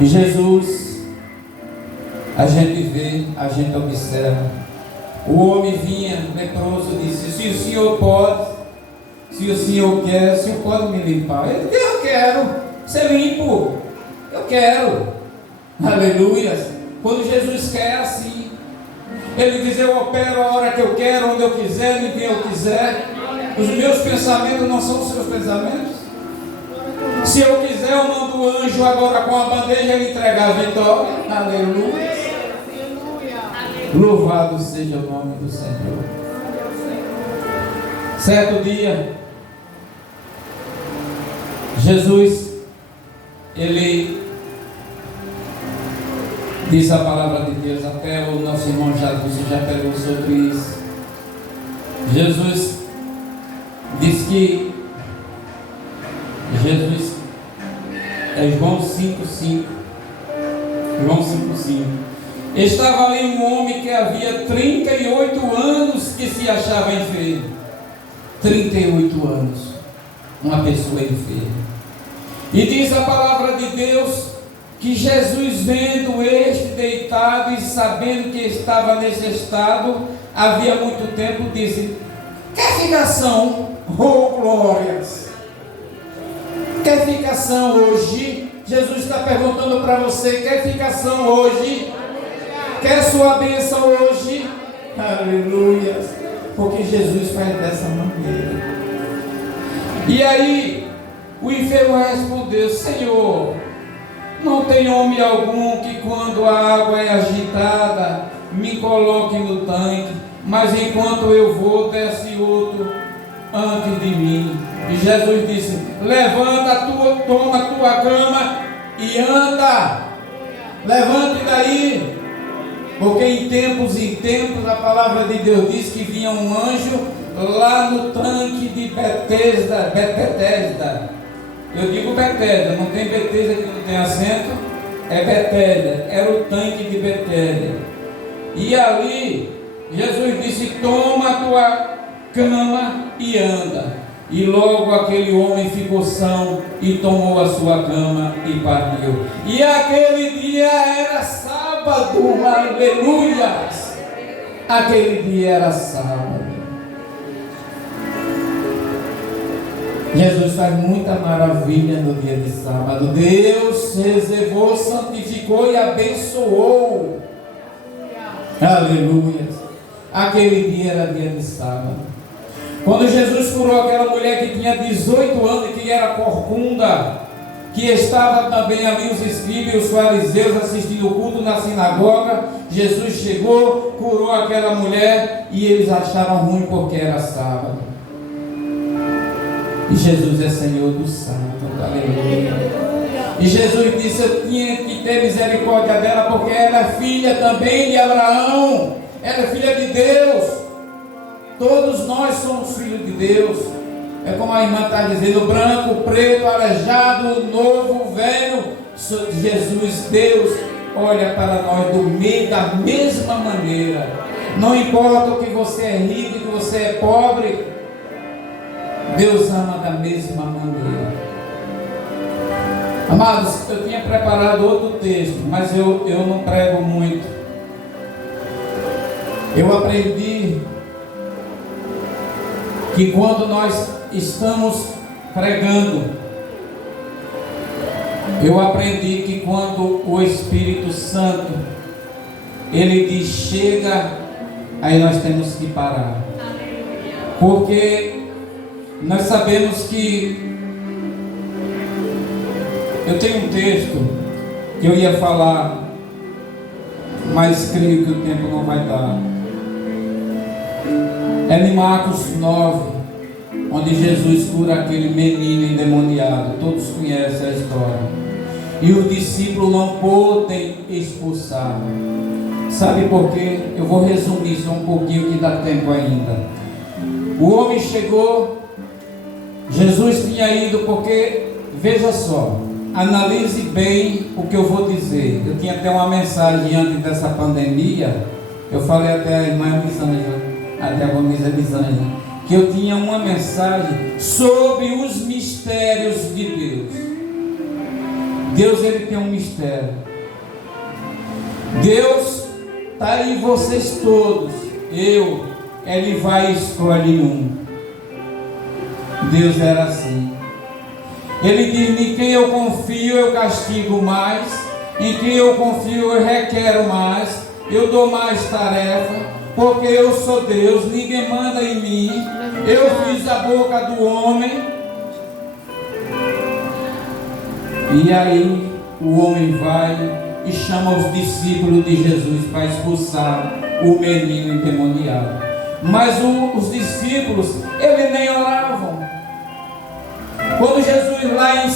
E Jesus, a gente vê, a gente observa. O homem vinha leproso e disse: se o Senhor pode, se o Senhor quer, o Senhor pode me limpar. Ele disse: eu quero ser limpo, eu quero. Aleluia. Quando Jesus quer, é assim. Ele diz: eu opero a hora que eu quero, onde eu quiser, em quem eu quiser. Os meus pensamentos não são os seus pensamentos. Se eu quiser, eu mando o anjo agora com a bandeja e entregar a vitória. Aleluia. Louvado seja o nome do Senhor. Certo dia, Jesus, ele diz a palavra de Deus, até o nosso irmão já pregou sobre isso. Jesus diz que é João 5,5. João 5,5. Estava ali um homem que havia 38 anos que se achava enfermo. 38 anos. Uma pessoa enferma. E diz a palavra de Deus que Jesus, vendo este deitado e sabendo que estava nesse estado, havia muito tempo, disse: quer ficação? Oh, glórias! Quer ficação hoje? Jesus está perguntando para você: quer ficação hoje? Quer sua bênção hoje? Aleluia! Porque Jesus faz dessa maneira. E aí, o enfermo respondeu: Senhor, não tem homem algum que quando a água é agitada me coloque no tanque, mas enquanto eu vou, desce outro antes de mim. E Jesus disse: levanta toma a tua cama e anda. Levante daí. Porque em tempos a palavra de Deus diz que vinha um anjo lá no tanque de Betesda. Eu digo Betesda, não tem Betesda que não tem acento, é Betesda, era o tanque de Betesda. E ali Jesus disse: toma a tua cama e anda. E logo aquele homem ficou são e tomou a sua cama e partiu. E aquele dia era sábado, aleluia! Aquele dia era sábado. Jesus faz muita maravilha no dia de sábado. Deus reservou, santificou e abençoou. Aleluia. Aquele dia era dia de sábado. Quando Jesus curou aquela mulher que tinha 18 anos e que era corcunda, que estava também ali os escribas e os fariseus assistindo o culto na sinagoga, Jesus chegou, curou aquela mulher e eles acharam ruim porque era sábado. E Jesus é Senhor do sábado, aleluia. E Jesus disse: eu tinha que ter misericórdia dela porque ela é filha também de Abraão, ela é filha de Deus. Todos nós somos filhos de Deus. É como a irmã está dizendo: branco, preto, aleijado, novo, velho. Jesus, Deus, olha para nós da mesma maneira. Não importa o que você é rico e que você é pobre, Deus ama da mesma maneira. Amados, eu tinha preparado outro texto, mas eu não prego muito. Eu aprendi que quando nós estamos pregando, eu aprendi que quando o Espírito Santo ele diz chega, aí nós temos que parar. Porque nós sabemos que eu tenho um texto que eu ia falar, mas creio que o tempo não vai dar. É em Marcos 9, onde Jesus cura aquele menino endemoniado. Todos conhecem a história. E os discípulos não podem expulsar. Sabe por quê? Eu vou resumir só um pouquinho que dá tempo ainda. O homem chegou, Jesus tinha ido porque, veja só, analise bem o que eu vou dizer. Eu tinha até uma mensagem antes dessa pandemia. Eu falei até a irmã Elisângela, até a camisa Elisângela, que eu tinha uma mensagem sobre os mistérios de Deus. Deus, ele tem um mistério. Deus está aí, vocês todos. Ele vai escolher um. Deus era assim. Ele diz: em quem eu confio eu castigo mais, em quem eu confio eu requero mais, eu dou mais tarefa, porque eu sou Deus, ninguém manda em mim. Eu fiz a boca do homem. E aí o homem vai e chama os discípulos de Jesus para expulsar o menino endemoniado. Mas os discípulos, eles nem oravam. Quando Jesus, lá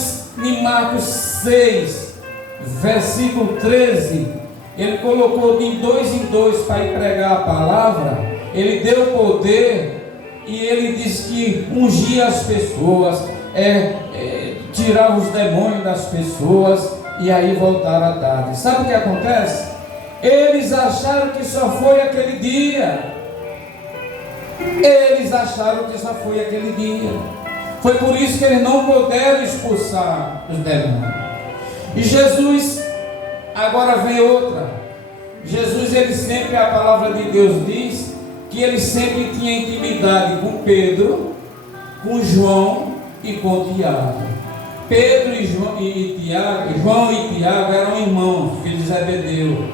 em Marcos 6, versículo 13, ele colocou de 2 em 2 para ir pregar a palavra, ele deu poder e ele disse que ungia as pessoas, tirava os demônios das pessoas e aí voltaram a dar. Sabe o que acontece? Eles acharam que só foi aquele dia. Eles acharam que só foi aquele dia. Foi por isso que eles não puderam expulsar os demônios. E Jesus, agora vem outra. Jesus, ele sempre, a palavra de Deus diz que ele sempre tinha intimidade com Pedro, com João e com Tiago. Pedro e João e Tiago eram irmãos, filhos de Zebedeu,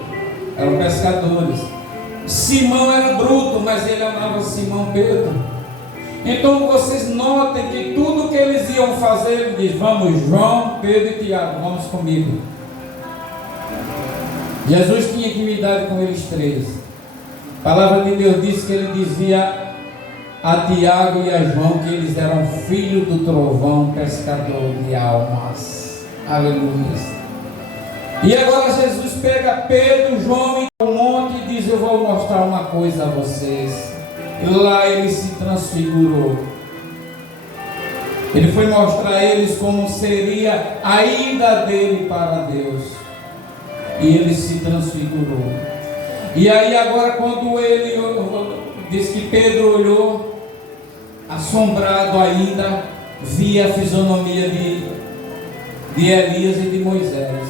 eram pescadores. Simão era bruto, mas ele amava Simão Pedro. Então vocês notem que tudo que eles iam fazer, ele diz: vamos, João, Pedro e Tiago, vamos comigo. Jesus tinha intimidade com eles três. A palavra de Deus diz que ele dizia a Tiago e a João que eles eram filhos do trovão, pescador de almas. Aleluia. E agora Jesus pega Pedro, João e um monte e diz: eu vou mostrar uma coisa a vocês. E lá ele se transfigurou. Ele foi mostrar a eles como seria a ida dele para Deus. E ele se transfigurou. E aí agora quando ele diz que Pedro olhou, assombrado ainda, via a fisionomia de Elias e de Moisés.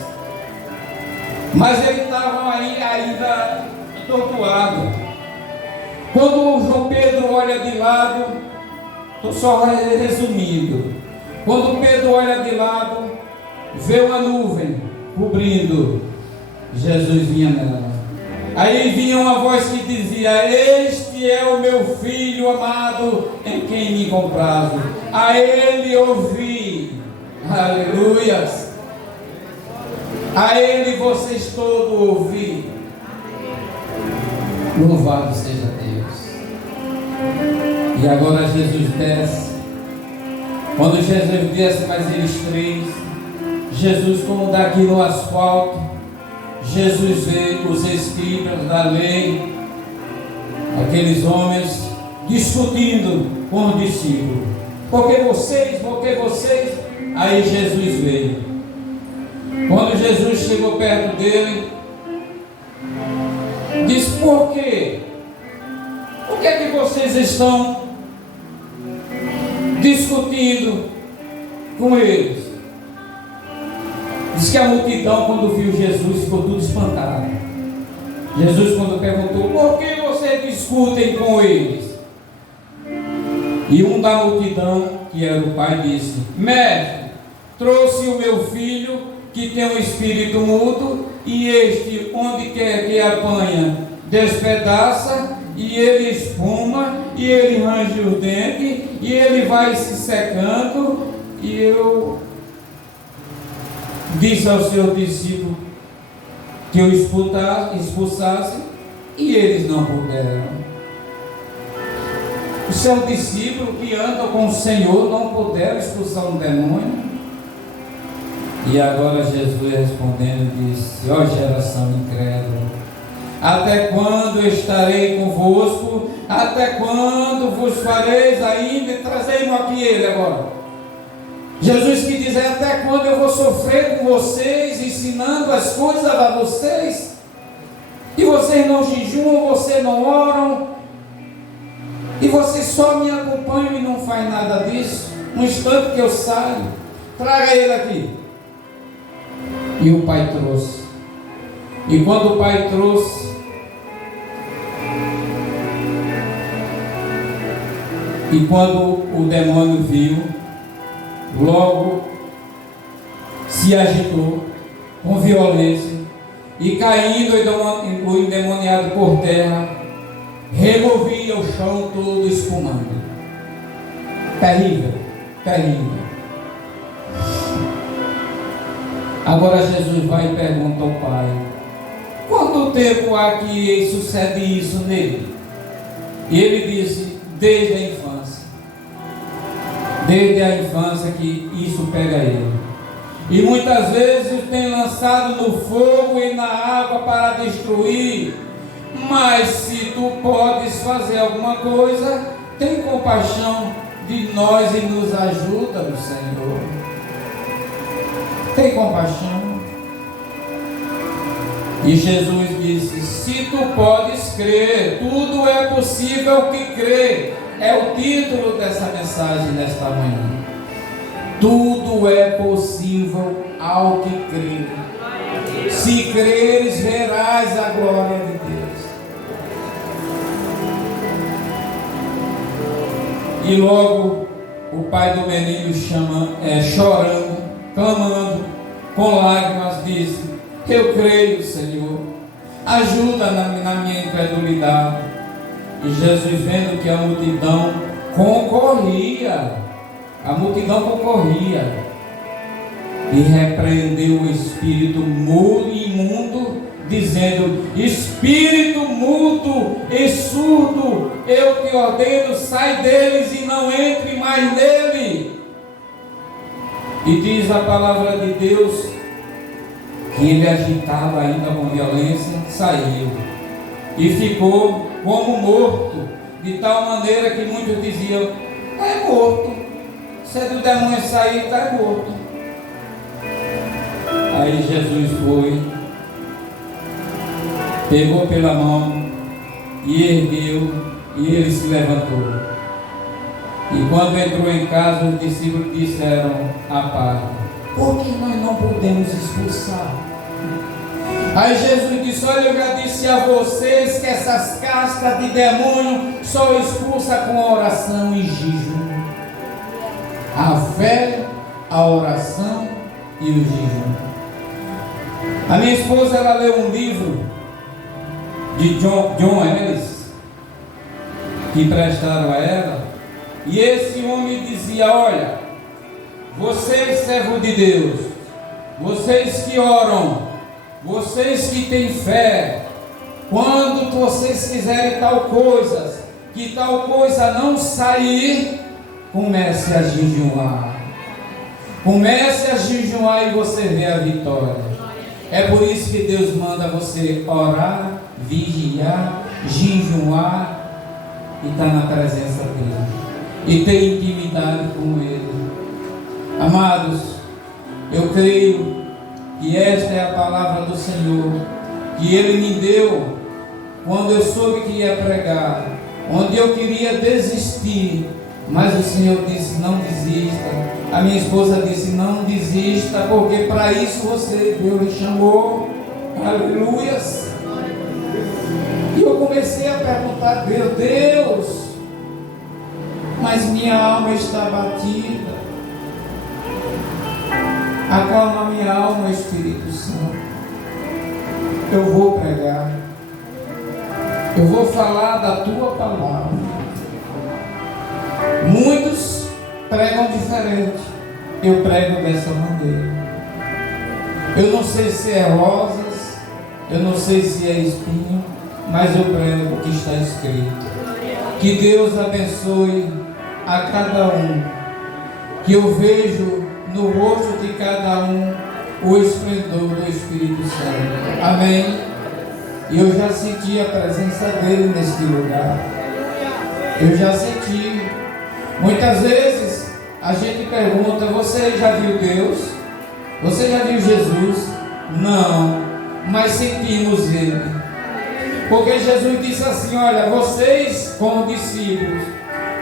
Mas ele estava ainda atordoado. Quando o João Pedro olha de lado, estou só resumindo. Quando Pedro olha de lado, vê uma nuvem cobrindo. Jesus vinha nela. Aí vinha uma voz que dizia: este é o meu filho amado, em quem me comprazo. A ele ouvi. Aleluias. A ele vocês todos ouvi. Louvado seja Deus. E agora Jesus desce. Quando Jesus desce, mas eles três, Jesus, como daqui no asfalto, Jesus vê os escribas da lei, aqueles homens discutindo com os discípulos. Por que vocês? Aí Jesus veio. Quando Jesus chegou perto dele, diz: por quê? Por que é que vocês estão discutindo com eles? Diz que a multidão, quando viu Jesus, ficou tudo espantada. Jesus, quando perguntou: por que vocês discutem com eles? E um da multidão, que era o pai, disse: mestre, trouxe o meu filho que tem um espírito mudo, e este, onde quer que apanha, despedaça, e ele espuma, e ele range os dentes, e ele vai se secando. E eu disse ao seu discípulo que eu expulsasse, e eles não puderam. O seu discípulo que anda com o Senhor não puderam expulsar um demônio. E agora Jesus respondendo disse: ó geração incrédula, até quando estarei convosco? Até quando vos fareis ainda? Trazei-me aqui ele agora. Jesus que diz: até quando eu vou sofrer com vocês, ensinando as coisas a vocês? E vocês não jejuam, vocês não oram, e vocês só me acompanham e não fazem nada disso. No instante que eu saio, traga ele aqui. E o pai trouxe. E quando o pai trouxe, e quando o demônio viu, logo se agitou com violência e caindo o endemoniado por terra, removia o chão todo espumando. Terrível, terrível. Agora Jesus vai e pergunta ao pai: quanto tempo há que sucede isso nele? E ele disse: desde a infância. Desde a infância que isso pega ele. E muitas vezes tem lançado no fogo e na água para destruir. Mas se tu podes fazer alguma coisa, tem compaixão de nós e nos ajuda, meu Senhor. Tem compaixão. E Jesus disse: se tu podes crer, tudo é possível que crê. É o título dessa mensagem nesta manhã. Tudo é possível ao que crê. Se creres, verás a glória de Deus. E logo o pai do menino chorando, clamando, com lágrimas, disse: eu creio, Senhor, ajuda na minha incredulidade. E Jesus, vendo que a multidão concorria, e repreendeu o espírito mudo e imundo, dizendo: espírito mudo e surdo, eu te ordeno, sai deles e não entre mais nele. E diz a palavra de Deus que ele, agitado ainda com violência, saiu e ficou como morto, de tal maneira que muitos diziam: é morto, se é do demônio sair, está morto. Aí Jesus foi, pegou pela mão e ergueu, e ele se levantou. E quando entrou em casa, os discípulos disseram à parte: por que nós não podemos expulsar? Aí Jesus disse: olha, eu já disse a vocês que essas cascas de demônio só expulsa com oração e jejum. A fé, a oração e o jejum. A minha esposa, ela leu um livro de John Ellis, que emprestaram a ela, e esse homem dizia: olha, vocês servos de Deus, vocês que oram, vocês que têm fé, quando vocês quiserem tal coisa, que tal coisa não sair, comece a jejuar. Comece a jejuar e você vê a vitória. É por isso que Deus manda você orar, vigiar, jejuar e estar na presença dele. E ter intimidade com ele. Amados, eu creio que esta é a palavra do Senhor, que Ele me deu quando eu soube que ia pregar, onde eu queria desistir, mas o Senhor disse: não desista. A minha esposa disse: não desista, porque para isso Deus me chamou. Aleluias. E eu comecei a perguntar: meu Deus, mas minha alma está batida. Acalma minha alma, Espírito Santo. Eu vou pregar, eu vou falar da tua palavra. Muitos pregam diferente, eu prego dessa maneira. Eu não sei se é rosas, eu não sei se é espinho, mas eu prego o que está escrito. Que Deus abençoe a cada um, que eu vejo no rosto de cada um o esplendor do Espírito Santo. Amém? E eu já senti a presença dele neste lugar. Eu já senti. Muitas vezes a gente pergunta: você já viu Deus? Você já viu Jesus? Não, mas sentimos Ele. Porque Jesus disse assim: olha, vocês como discípulos,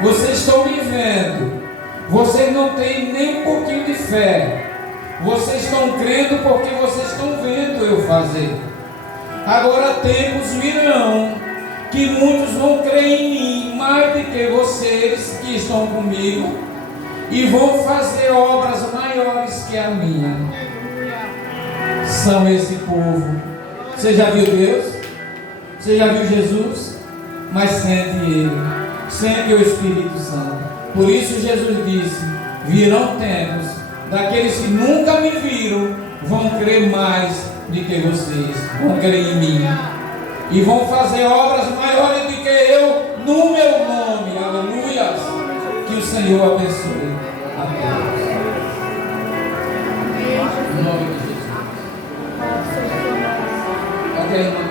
vocês estão me vendo, vocês não têm nem um pouquinho de fé, Vocês estão crendo porque vocês estão vendo eu fazer. Agora tempos virão que muitos vão crer em mim mais do que vocês que estão comigo, e vão fazer obras maiores que a minha. São esse povo. Você já viu Deus? Você já viu Jesus? Mas sente Ele, sente o Espírito Santo. Por isso Jesus disse: virão tempos, daqueles que nunca me viram vão crer mais do que vocês, vão crer em mim, e vão fazer obras maiores do que eu no meu nome. Aleluia. Que o Senhor abençoe a todos. Em nome de Jesus. Ok, irmão.